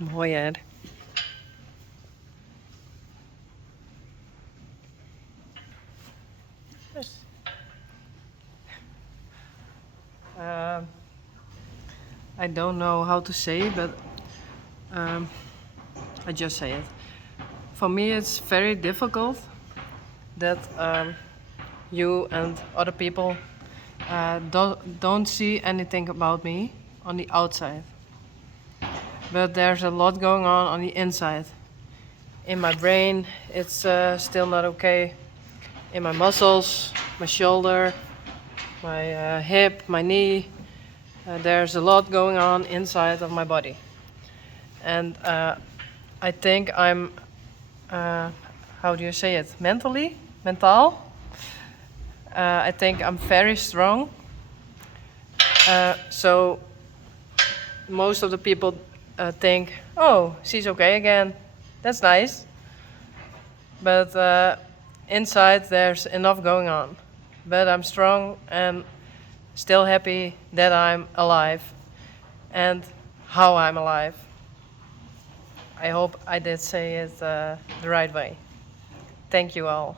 Mooi hè? Yes. Um, I don't know how to say, but um, I just say it. For me, it's very difficult that you and other people don't see anything about me on the outside. But there's a lot going on the inside. In my brain, it's still not okay. In my muscles, my shoulder, my hip, my knee, there's a lot going on inside of my body. And I think I'm, how do you say it, mental. I think I'm very strong. So most of the people think, oh, she's okay again. That's nice. But inside there's enough going on. But I'm strong and still happy that I'm alive and how I'm alive. I hope I did say it the right way. Thank you all.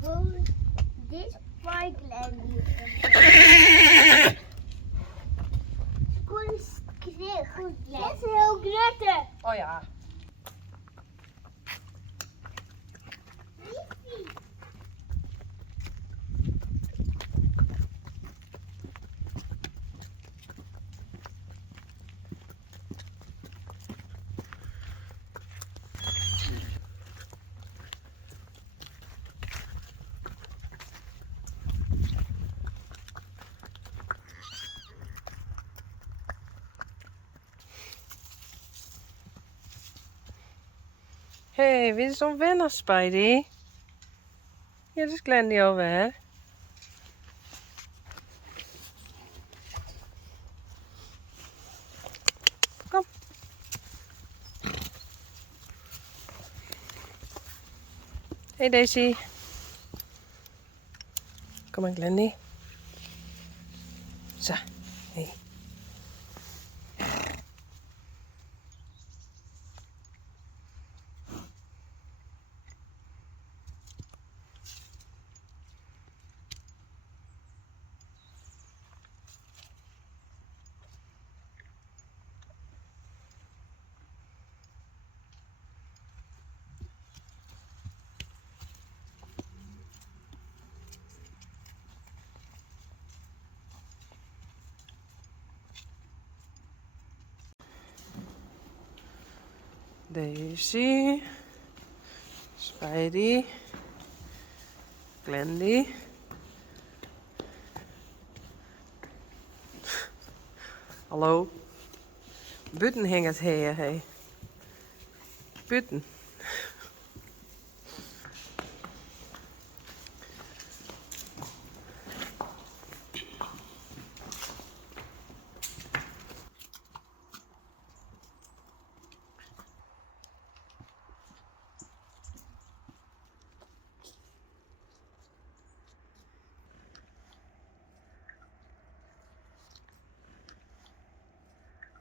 Wel meer. Dit var Glendy. Goed, Glendy. Dit is heel grote. Oh ja. Hey, wie is onwennig, Spidey? Hier is Glendy alweer. Kom. Hey Daisy. Kom maar Glendy. Zo, hey. Daisy, Spidey, Glendy. Hallo. Buiten hing het heer, hey. Buiten.